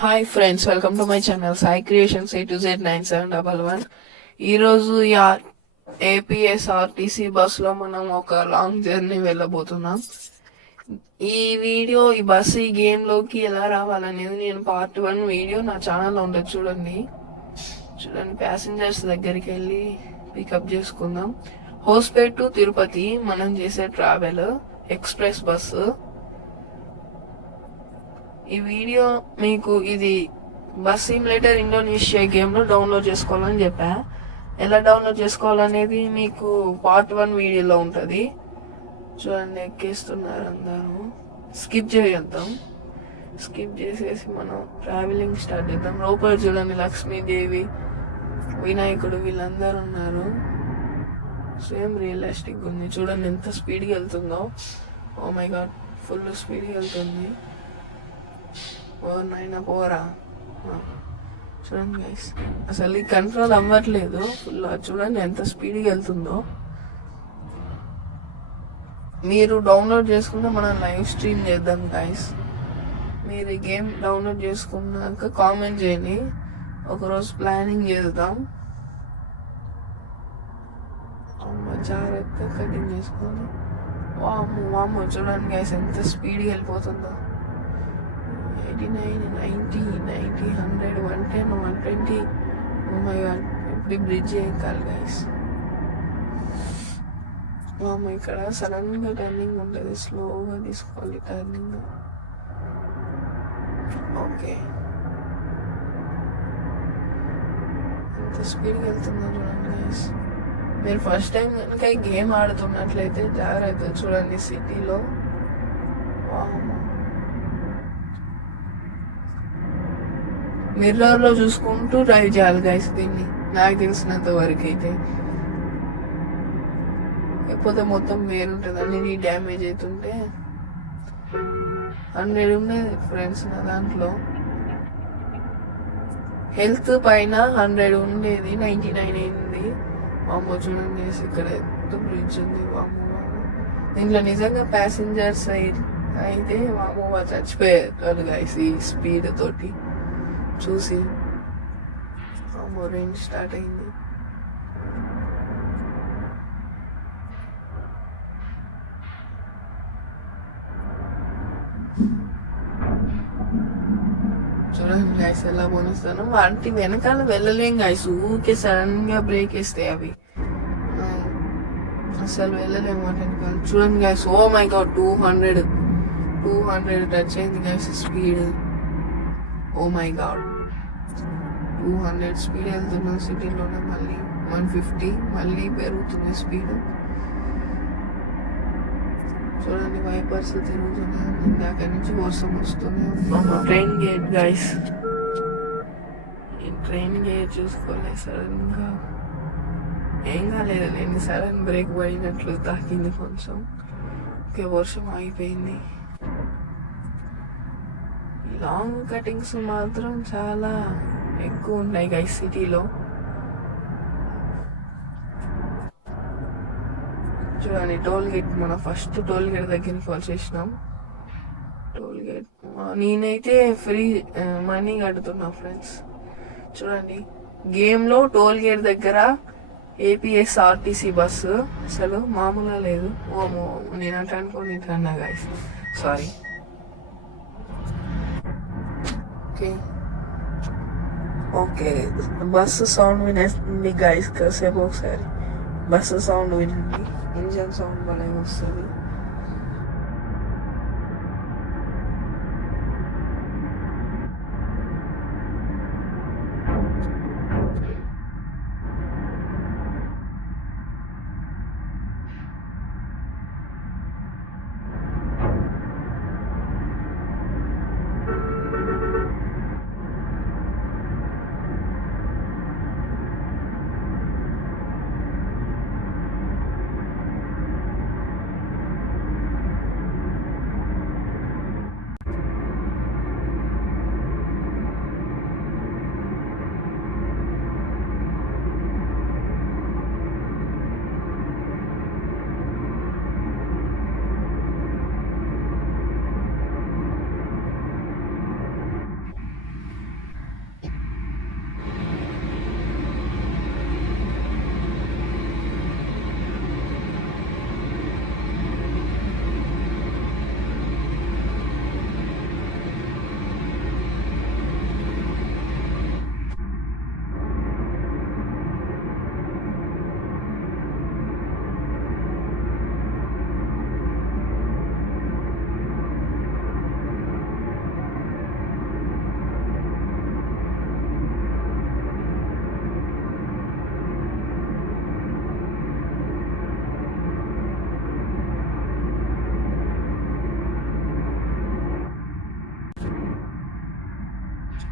Hi friends, welcome to my channel Sai creations A2Z9711. ఈరోజు APSRTC బస్సులో మనం ఒక లాంగ్ జర్నీ వెళ్ళబోతున్నాం. ఈ బస్సు ఈ గేమ్లోకి ఎలా రావాలనేది నేను పార్ట్ 1 వీడియో నా ఛానల్లో ఉంటుంది, చూడండి. ప్యాసింజర్స్ దగ్గరికి వెళ్ళి పికప్ చేసుకుందాం. హోస్పేట్ టు తిరుపతి మనం చేసే ట్రావెల్ ఎక్స్ప్రెస్ బస్సు. ఈ వీడియో మీకు ఇది బస్ సిమ్యులేటర్ ఇండోనేషియా గేమ్లో డౌన్లోడ్ చేసుకోవాలని చెప్పా. ఎలా డౌన్లోడ్ చేసుకోవాలనేది మీకు పార్ట్ 1 వీడియోలో ఉంటుంది. చూడండి, ఎక్కేస్తున్నారు అందరూ. స్కిప్ చేద్దాం. స్కిప్ చేసేసి మనం ట్రావెలింగ్ స్టార్ట్ చేద్దాం. లోపల చూడండి, లక్ష్మీదేవి, వినాయకుడు వీళ్ళందరూ ఉన్నారు. సేమ్ రియలిస్టిక్ ఉంది. చూడండి ఎంత స్పీడ్గా వెళ్తుందో. ఓ మై గాడ్, ఫుల్ స్పీడ్గా వెళ్తుంది. నైనా పోరా. చూడండి గైస్, అసలు ఈ కంట్రోల్ అవ్వట్లేదు ఫుల్. చూడండి ఎంత స్పీడ్గా వెళ్తుందో. మీరు డౌన్లోడ్ చేసుకుంటే మనం లైవ్ స్ట్రీమ్ చేద్దాం గైస్. మీరు ఈ గేమ్ డౌన్లోడ్ చేసుకున్నాక కామెంట్ చేయండి, ఒకరోజు ప్లానింగ్ చేద్దాం. జాగ్రత్త కటింగ్ చేసుకొని. వామ్మో చూడండి గైస్ ఎంత స్పీడ్గా వెళ్ళిపోతుందో. 89, 90, 100, 110, 120. ఓ మై గాడ్, ఇప్పుడు బ్రిడ్జ్ ఎక్కాలి గైస్. ఇక్కడ సడన్ గా టర్నింగ్ ఉంటుంది, స్లోగా తీసుకోవాలి టర్నింగ్. ఓకే, ఎంత స్పీడ్గా వెళ్తుందో చూడండి గైస్. మీరు ఫస్ట్ టైం కనుక ఈ గేమ్ ఆడుతున్నట్లయితే జాగ్రత్త. చూడండి సిటీలో మిర్రర్ లో చూసుకుంటూ డ్రైవ్ చేయాలి గైస్ దీన్ని, నాకు తెలిసినంత వరకు అయితే. లేకపోతే మొత్తం వేరుంటుంది, అన్ని డ్యామేజ్ అవుతుంటే. 100 ఉండేది ఫ్రెండ్స్ నా దాంట్లో. హెల్త్ పైన 100 ఉండేది, 99 అయింది. వామ్మో చూడండి, ఇక్కడ ఎంత బ్రిడ్జ్ ఉంది. వామ్మో, దీంట్లో నిజంగా ప్యాసింజర్స్ అయితే వామ్మో చచ్చిపోయారు గైస్ ఈ స్పీడ్ తోటి చూసి. రేంజ్ స్టార్ట్ అయింది. చూడండి గైస్ ఎలా పోనిస్తాను. వాటి వెనకాల వెళ్ళలేం గైస్, ఊరికే సడన్ గా బ్రేక్ వేస్తే అవి అసలు వెళ్ళలేము వాటి వెనకాల. చూడండి guys, oh my God, 200 touch అయింది guys speed. Oh my God, 200 speed వెళ్తున్నా సిటీలోనే. మళ్ళీ 150 మళ్ళీ పెరుగుతుంది స్పీడ్. చూడండి వైపర్స్ తిరుగుతున్నాయి, ఇందాక నుంచి వర్షం వస్తూనే ఉంది. Train gate guys, train gate చూసుకోలేదు. సడన్ గా ఏం కాలేదు, నేను సడన్ బ్రేక్ పడినట్లు తాకింది కొంచెం. ఓకే, వర్షం ఆగిపోయింది. లాంగ్ కటింగ్స్ మాత్రం చాలా ఎక్కువ ఉన్నాయి గైస్ సిటీలో. చూడండి టోల్ గేట్, మన ఫస్ట్ టోల్ గేట్ దగ్గరికి వచ్చేసినాం. టోల్ గేట్ నేనైతే ఫ్రీ మనీ కడుతున్నా ఫ్రెండ్స్. చూడండి గేమ్లో టోల్ గేట్ దగ్గర ఏపీఎస్ఆర్టీసీ బస్సు అసలు మామూలుగా లేదు. ఓమో, నేను అట్లా అనుకోని ఇట్లా అన్నా guys, sorry. Okay, bus sound వినండి గైస్ కాసేపు. ఒకసారి బస్సు సౌండ్ వినండి, ఇంజన్ సౌండ్ భలే వస్తుంది.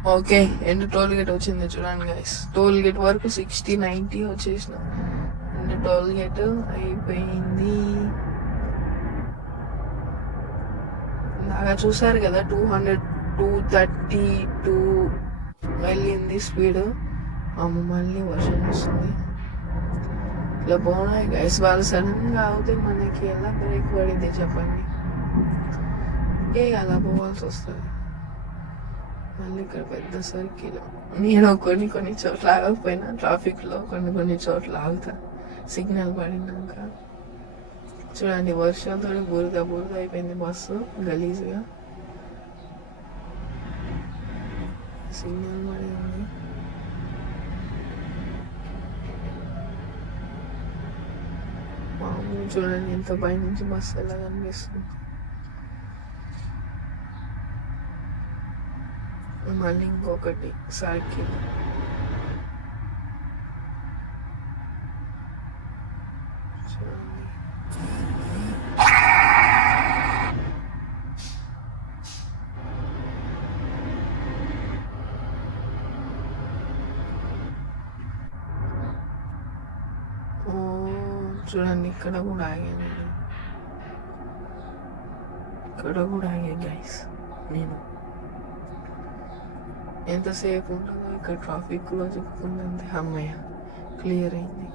ఓకే ఎండ్ టోల్ గేట్ వచ్చింది చూడండి గైస్. టోల్ గేట్ వరకు 60-90 వచ్చేసిన. ఎండ్ టోల్ గేట్ అయిపోయింది. బాగా చూసారు కదా 200-232 వెళ్ళింది స్పీడ్. మళ్ళీ వర్షం వస్తుంది. ఇట్లా బాగున్నాయి గైస్. వాళ్ళు సడన్ గా అవుతే మనకి ఎలా బ్రేక్ పడింది చెప్పండి. అలా పోవాల్సి వస్తుంది. మళ్ళీ ఇక్కడ పెద్ద సర్కిల్. నేను కొన్ని చోట్ల ఆగకపోయినా ట్రాఫిక్ లో కొన్ని చోట్ల ఆగుతా సిగ్నల్ పడినాక. చూడండి వర్షంతో బురద అయిపోయింది బస్సు గలీజ్గా. సిగ్నల్ పడి ఉంది. మామూలు చూడండి ఎంత పైనుంచి బస్సు ఎలా కనిపిస్తుంది. మళ్ళీ ఇంకొకటి సర్కిల్. చూడండి చూడండి ఇక్కడ కూడా ఆగాను. గైస్ నేను ఎంతసేపు ఉండదో ఇక్కడ ట్రాఫిక్ లో చిక్కుకుందంటే అమ్మయ్య క్లియర్ అయింది.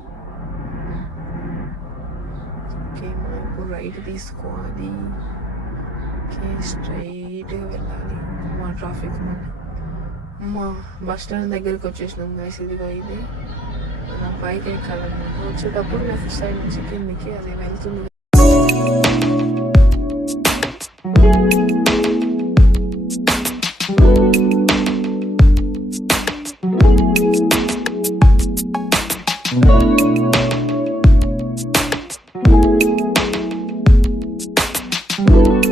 ఓకే మనం ఇప్పుడు రైట్ తీసుకోవాలి. ఓకే స్ట్రైట్గా వెళ్ళాలి. మా ట్రాఫిక్ మా బస్ స్టాండ్ దగ్గరికి వచ్చేసినాం గైస్. ఇదిగో ఇది నా పైకి ఎక్కాలన్నమాట. వచ్చేటప్పుడు లెఫ్ట్ సైడ్ నుంచి కిందికి అది వెళ్తుంది.